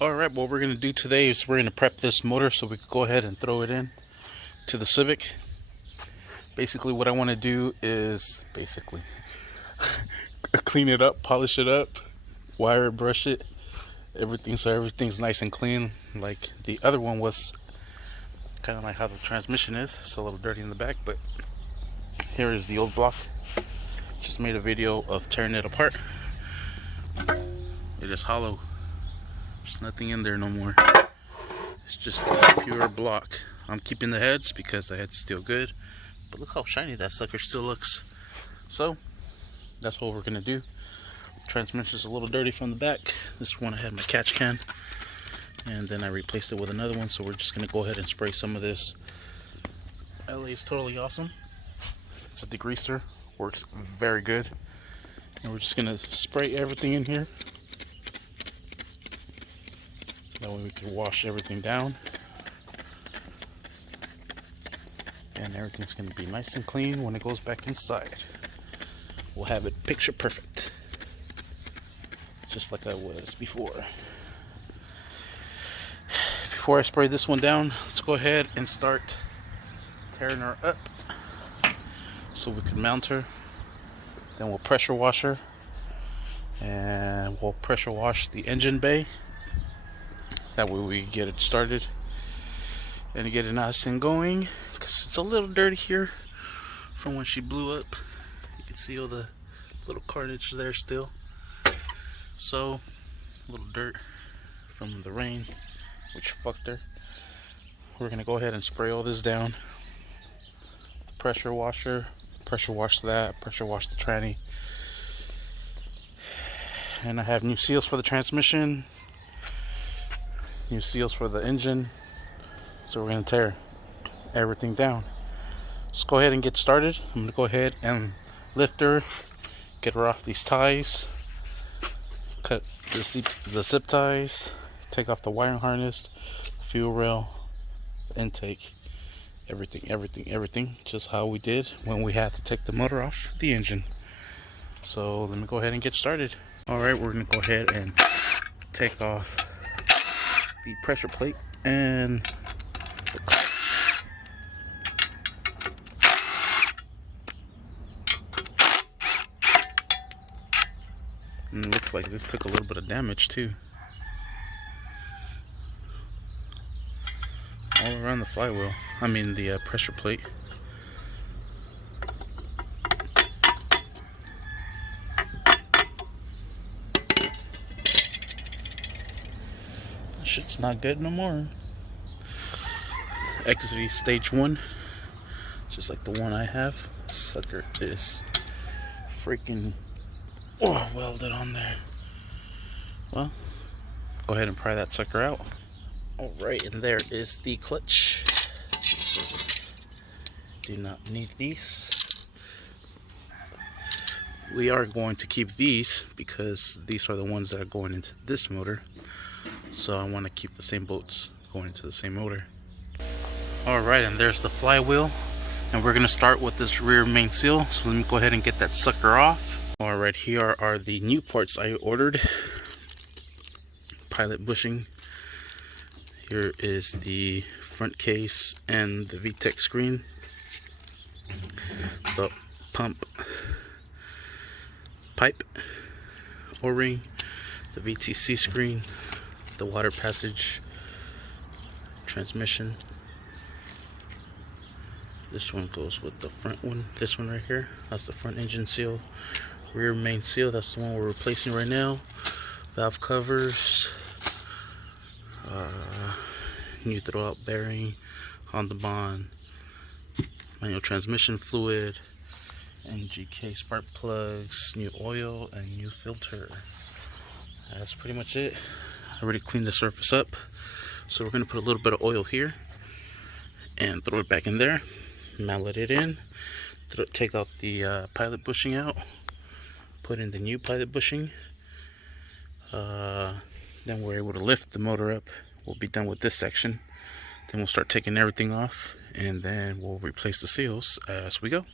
Alright, what we're going to do today is we're going to prep this motor so we can go ahead and throw it in to the Civic. Basically what I want to do is clean it up, polish it up, wire it, brush it, everything so everything's nice and clean. Like the other one was kind of like how the transmission is. It's a little dirty in the back, but here is the old block. Just made a video of tearing it apart. It is hollow. There's nothing in there no more. It's just a pure block. I'm keeping the heads because the head's still good, but look how shiny that sucker still looks. So that's what we're gonna do. Transmission's a little dirty from the back. This one I had my catch can, and then I replaced it with another one. So we're just gonna go ahead and spray some of this. LA is totally awesome. It's a degreaser, works very good, and we're just gonna spray everything in here. That way we can wash everything down. And everything's going to be nice and clean when it goes back inside. We'll have it picture perfect. Just like I was before. Before I spray this one down, let's go ahead and start tearing her up so we can mount her. Then we'll pressure wash her. And we'll pressure wash the engine bay. That way we get it started and get it nice and going, because it's a little dirty here from when she blew up. You can see all the little carnage there still. So a little dirt from the rain, which fucked her. We're gonna go ahead and spray all this down. The pressure washer, pressure wash that, pressure wash the tranny. And I have new seals for the transmission, new seals for the engine. So we're going to tear everything down. Let's go ahead and get started. I'm going to go ahead and lift her, get her off these ties, cut the zip ties, take off the wiring harness, fuel rail, the intake, everything, just how we did when we had to take the motor off the engine. So let me go ahead and get started. Alright, we're going to go ahead and take off the pressure plate and the clutch. And it looks like this took a little bit of damage too. All around the flywheel. I mean the pressure plate. Shit's not good no more. Exiting stage 1, just like the one I have. Sucker is freaking welded on there. Well, go ahead and pry that sucker out. Alright, and there is the clutch. Do not need these. We are going to keep these because these are the ones that are going into this motor. So I want to keep the same bolts going into the same motor. Alright, and there's the flywheel. And we're going to start with this rear main seal. So let me go ahead and get that sucker off. Alright, here are the new parts I ordered. Pilot bushing. Here is the front case and the vtec screen. The pump pipe O-ring. The vtec screen. The water passage, transmission. This one goes with the front one. This one right here, that's the front engine seal. Rear main seal, that's the one we're replacing right now. Valve covers, new throwout bearing, Honda bond, manual transmission fluid, NGK spark plugs, new oil, and new filter. That's pretty much it. I already cleaned the surface up, so we're going to put a little bit of oil here and throw it back in there, mallet it in, take out the pilot bushing out, put in the new pilot bushing. Then we're able to lift the motor up. We'll be done with this section. Then we'll start taking everything off, and then we'll replace the seals as we go.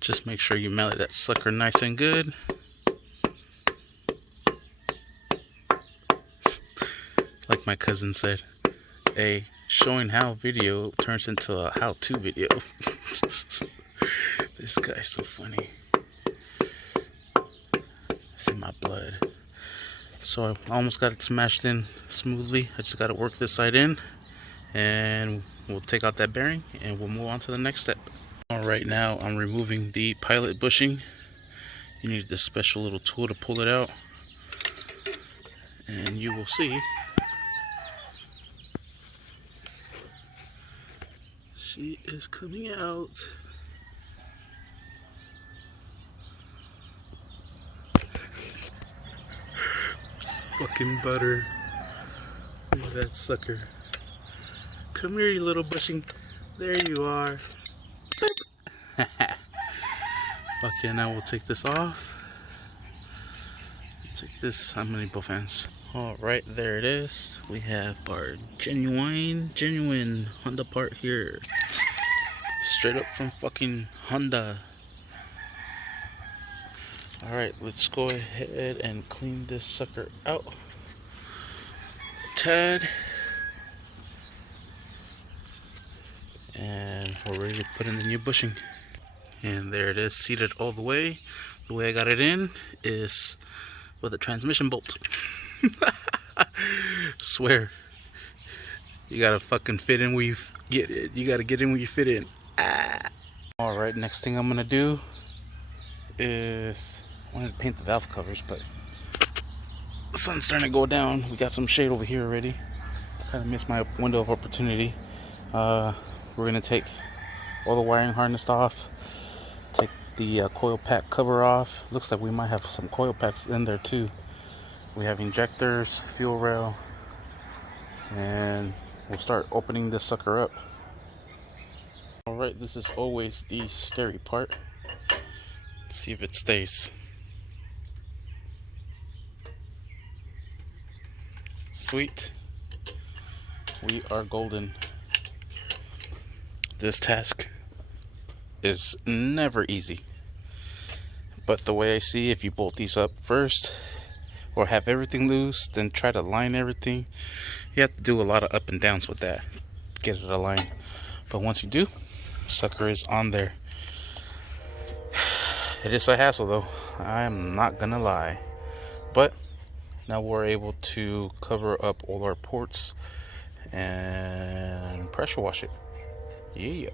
Just make sure you mallet that sucker nice and good. Like my cousin said, a showing how video turns into a how-to video. This guy's so funny. See my blood. So I almost got it smashed in smoothly. I just got to work this side in, and we'll take out that bearing and we'll move on to the next step. All right, now I'm removing the pilot bushing. You need this special little tool to pull it out, and you will see she is coming out. Fucking butter. Look at that sucker. Come here, you little bushing. There you are. Fuck yeah, now we'll take this off. Take this, I'm gonna need both hands. Alright, there it is. We have our genuine Honda part here. Straight up from fucking Honda. Alright, let's go ahead and clean this sucker out. Tad. And we're ready to put in the new bushing. And there it is, seated all the way. The way I got it in is with a transmission bolt. Swear. You gotta fucking fit in where you get it. You gotta get in where you fit in. Alright, next thing I'm gonna do is I wanted to paint the valve covers, but the sun's starting to go down. We got some shade over here already. Kind of missed my window of opportunity. We're gonna take all the wiring harness off, take the coil pack cover off. Looks like we might have some coil packs in there too. We have injectors, fuel rail, and we'll start opening this sucker up. Alright, this is always the scary part. Let's see if it stays. Sweet. We are golden. This task is never easy. But the way I see, if you bolt these up first, or have everything loose, then try to line everything, you have to do a lot of up and downs with that. Get it aligned. But once you do, sucker is on there. It is a hassle though, I am not gonna lie. But now we're able to cover up all our ports and pressure wash it. Yeah.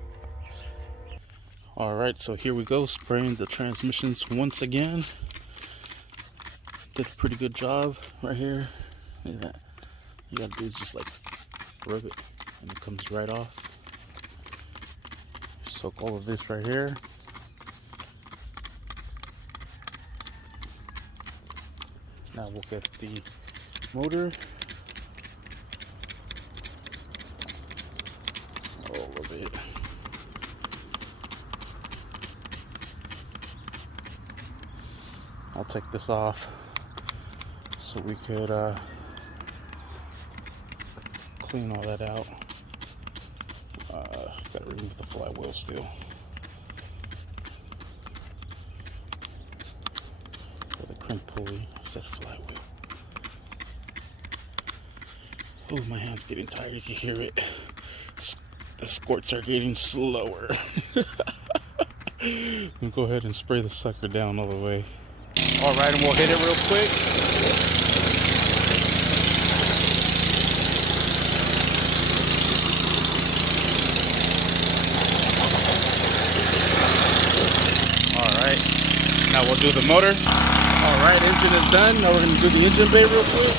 Alright, so here we go, spraying the transmissions once again. Did a pretty good job right here. Look at that. You gotta do is just like rub it and it comes right off. Soak all of this right here. Now we'll get the motor. All of it. I'll take this off so we could clean all that out. Gotta remove the flywheel still. For the crimp pulley, I said flywheel. Oh, my hand's getting tired, you can hear it. The squirts are getting slower. We'll go ahead and spray the sucker down all the way. Alright, and we'll hit it real quick. Alright, now we'll do the motor. Alright, engine is done. Now we're going to do the engine bay real quick.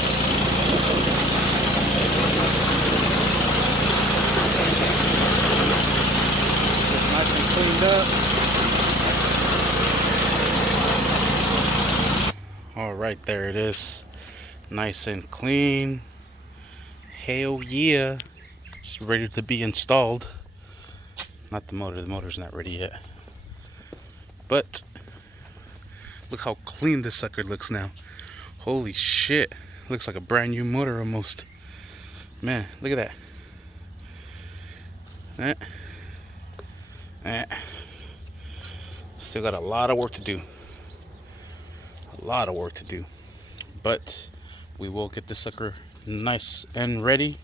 It's nice and cleaned up. Alright, there it is. Nice and clean. Hell yeah. It's ready to be installed. Not the motor's not ready yet. But look how clean this sucker looks now. Holy shit. Looks like a brand new motor almost. Man, look at that. Still got a lot of work to do. A lot of work to do. But we will get this sucker nice and ready.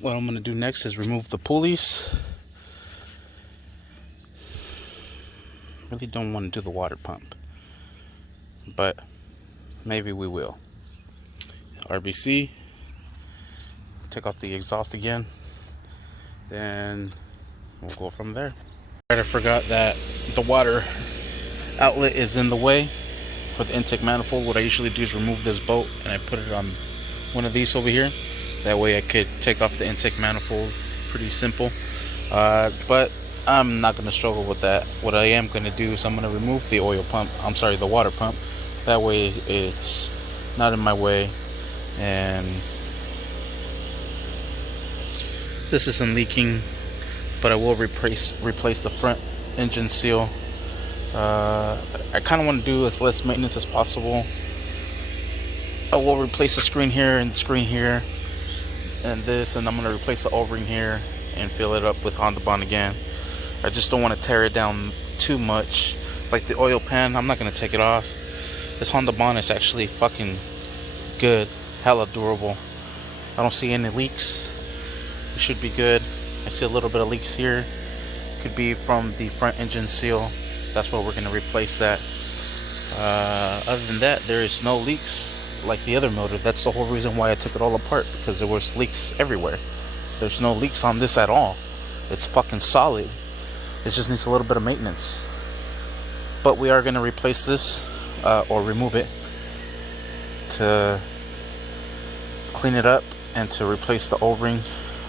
What I'm going to do next is remove the pulleys. Really don't want to do the water pump, but maybe we will. RBC, take off the exhaust again, then we'll go from there. I forgot that the water outlet is in the way for the intake manifold. What I usually do is remove this bolt and I put it on one of these over here. That way I could take off the intake manifold. Pretty simple, but I'm not going to struggle with that. What I am going to do is I'm going to remove the oil pump, I'm sorry, the water pump. That way it's not in my way, and this isn't leaking. But I will replace the front engine seal. I kind of want to do as less maintenance as possible. I will replace the screen here and the screen here and this, and I'm going to replace the O-ring here and fill it up with Honda Bond again. I just don't want to tear it down too much. Like the oil pan, I'm not going to take it off. This Honda Bond is actually fucking good, hella durable. I don't see any leaks. It should be good. I see a little bit of leaks here. Could be from the front engine seal. That's why we're going to replace that. Other than that, there is no leaks like the other motor. That's the whole reason why I took it all apart, because there was leaks everywhere. There's no leaks on this at all. It's fucking solid. It just needs a little bit of maintenance. But we are going to replace this, or remove it, to clean it up and to replace the O-ring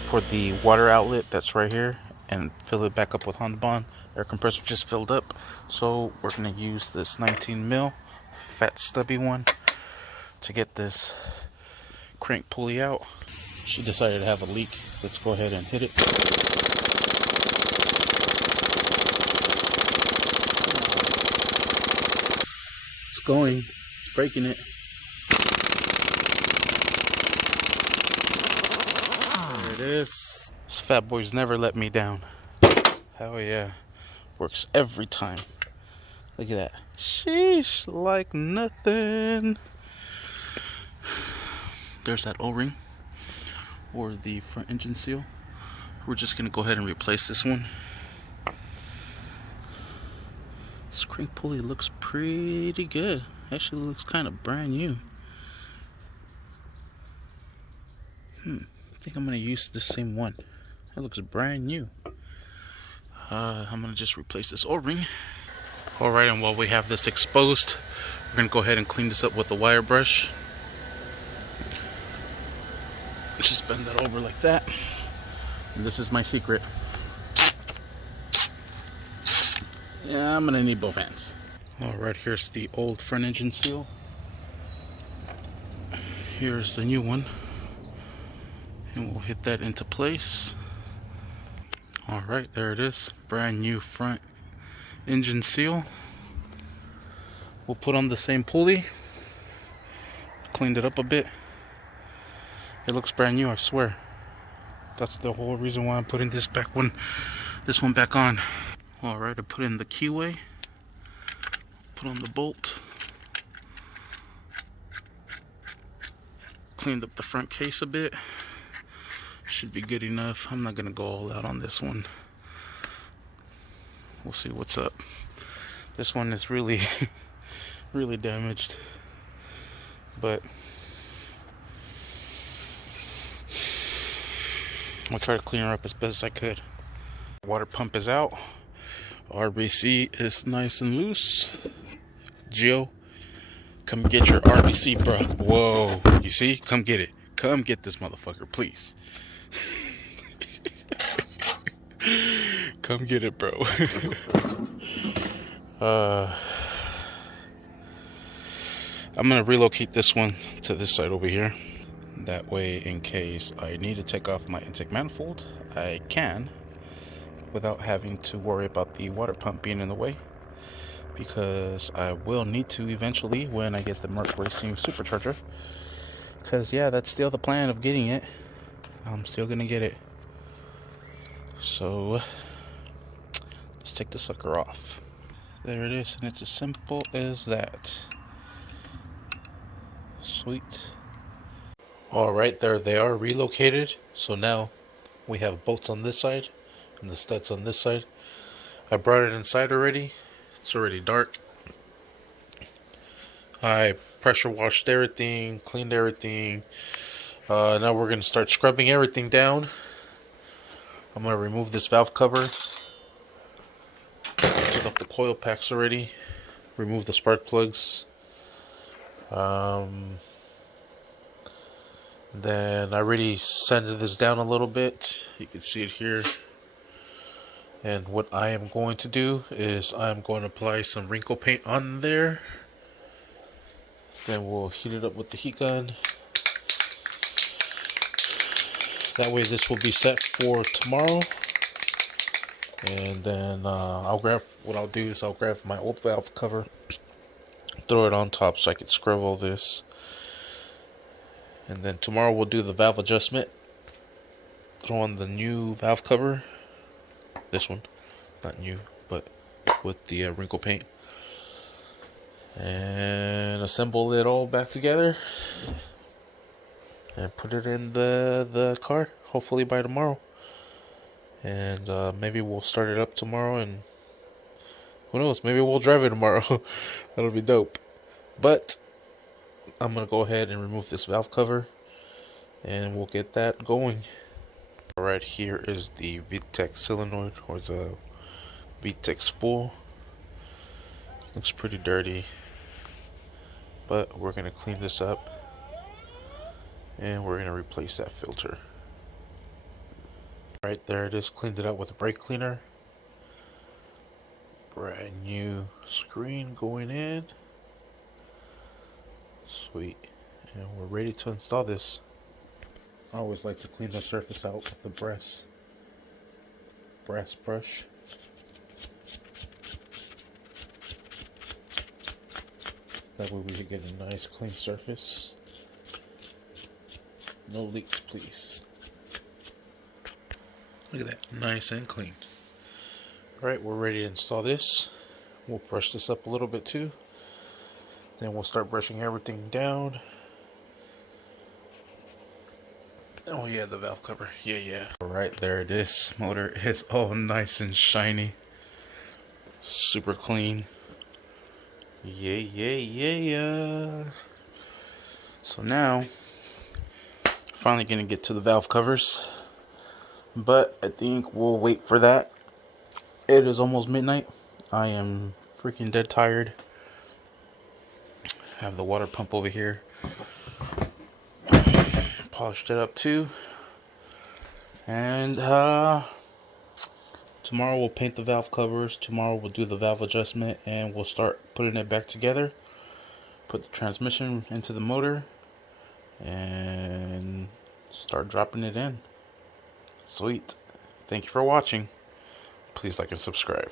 for the water outlet that's right here, and fill it back up with Honda Bond. Air compressor just filled up, so we're going to use this 19 mil fat stubby one to get this crank pulley out. She decided to have a leak. Let's go ahead and hit it. It's going. It's breaking it. There it is. This fat boy's never let me down. Hell yeah. Works every time. Look at that. Sheesh, like nothing. There's that O-ring, or the front engine seal. We're just gonna go ahead and replace this one. This crank pulley looks pretty good. Actually looks kind of brand new. I think I'm gonna use the same one. That looks brand new. I'm gonna just replace this O-ring. Alright, and while we have this exposed, we're gonna go ahead and clean this up with the wire brush. Just bend that over like that. And this is my secret. Yeah, I'm gonna need both hands. Alright, here's the old front engine seal. Here's the new one. And we'll hit that into place. Alright, there it is. Brand new front engine seal. We'll put on the same pulley. Cleaned it up a bit. It looks brand new, I swear. That's the whole reason why I'm putting this one back on. Alright, I put in the keyway. Put on the bolt. Cleaned up the front case a bit. Should be good enough. I'm not gonna go all out on this one. We'll see what's up. This one is really really damaged, but I'll try to clean her up as best as I could. Water pump is out. RBC is nice and loose. Jill, come get your RBC, bro. Whoa, you see? Come get it. Come get this motherfucker, please. Come get it, bro. I'm gonna relocate this one to this side over here. That way, in case I need to take off my intake manifold, I can, without having to worry about the water pump being in the way, because I will need to eventually when I get the Merc Racing supercharger. Because yeah, that's still the plan of getting it. I'm still gonna get it. So let's take the sucker off. There it is, and it's as simple as that. Sweet. Alright, there they are relocated. So now we have bolts on this side and the studs on this side. I brought it inside already. It's already dark. I pressure washed everything, cleaned everything. Now we're going to start scrubbing everything down. I'm going to remove this valve cover. Took off the coil packs already. Remove the spark plugs. Then I already sanded this down a little bit. You can see it here. And what I am going to do is I'm going to apply some wrinkle paint on there. Then we'll heat it up with the heat gun. That way this will be set for tomorrow. And then what I'll do is I'll grab my old valve cover, throw it on top so I can scrub all this. And then tomorrow we'll do the valve adjustment. Throw on the new valve cover. This one, not new, but with the wrinkle paint. And assemble it all back together. And put it in the car, hopefully by tomorrow. And maybe we'll start it up tomorrow, and who knows, maybe we'll drive it tomorrow. That'll be dope. But I'm gonna go ahead and remove this valve cover and we'll get that going. Alright, here is the vtec solenoid, or the vtec spool. Looks pretty dirty, but we're gonna clean this up and we're gonna replace that filter. Right there it is, cleaned it out with a brake cleaner. Brand new screen going in. Sweet. And we're ready to install this. I always like to clean the surface out with the brass brush. That way we can get a nice clean surface. No leaks, please. Look at that, nice and clean. Alright, we're ready to install this. We'll brush this up a little bit too. Then we'll start brushing everything down. Oh yeah, the valve cover. Yeah. Alright, there it is. Motor is all nice and shiny. Super clean. Yeah. So now, finally gonna get to the valve covers. But I think we'll wait for that. It is almost midnight. I am freaking dead tired. I have the water pump over here. Polished it up too. And tomorrow we'll paint the valve covers. Tomorrow we'll do the valve adjustment and we'll start putting it back together. Put the transmission into the motor and start dropping it in. Sweet. Thank you for watching. Please like and subscribe.